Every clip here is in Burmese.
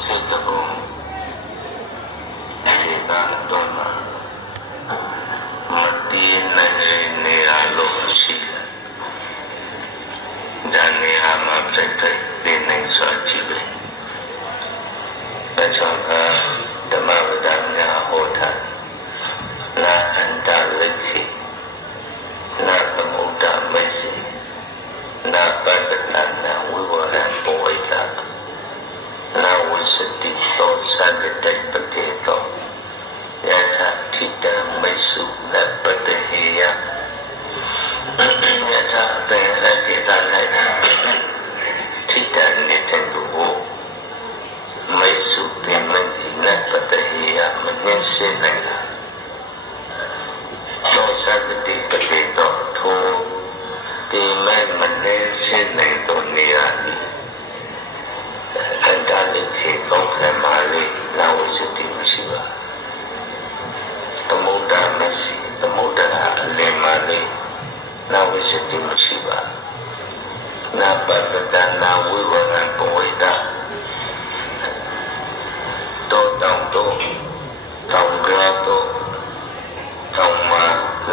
31ဒေသတော်မှာမတည်နိုင်နေရလို့ရှိတယ်။ဒါနေရာမှာပြတ်ပြတ်ပြင်းနေစွာကြည့်ပဲ။ဒါကြောင့်ဓမ္မဝဒများဟောတာနာအန္တလိခိနာသမုဒ္ဒမေစီနာပတ္တနာဝိဝရပောဣတနာဝိစတိသောသဗ္ဗတိပတေသောယထာထိတံမိစ္ဆုနပတ္တိဟေယယထာဘေဟကေတ၌ထိတံနိတတုဟမိစ္ဆုတိမတိနပတ္တိဟေယမနည်းစေနိုင်လားသောသဗ္ဗတိပတေသောထိုဒီမဲ့မနည်းစေနိုင်သောနေရာသည်အန္တလိခေကောင်းခံပါလေနာဝိစတိမရှိပါသမုဒ္ဒမရှိသမုဒ္ဒရာအလင်းပါလေနာဝိစတိမရှိပါနာပတ္တနာဝိဝရံပဝိဒတောတောင်တောတောင်ကြတောတောင်မှာ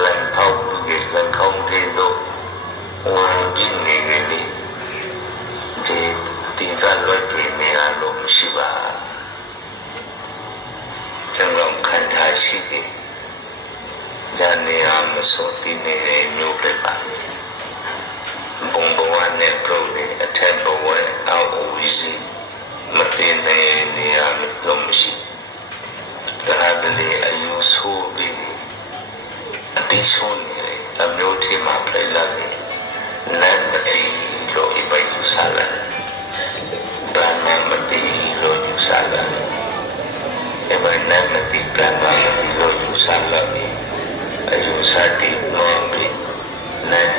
လန်ဖောက်ပြီးလန်ခေါင်းသေးတော့ဝင်ပြင်းနေကြလေဒီကလွတ်နေနေရလို့မရှိပါကျွန်တော်ခံထားရှိတယ်ဉာဏ်နေရာမစိုးတည်နေတဲ့မျိုးပြပါဘုံဘဝနဲ့ပြုတ်နေအထက်ဘဝအောက်ဝီစီမတင်နေနေရာလို့မရှိဒါကလေးအယူဆိုးပြီးအတိဆုံးနေအမျိုးထီမှာပြလာနေနတ်မတိလို့အပိယူစားလာဘာမှမတိလို့ယူစားလာအဘနတ်မတိကံမှာလို့ယူစားလာအယူစားတိမောပြီးနတ်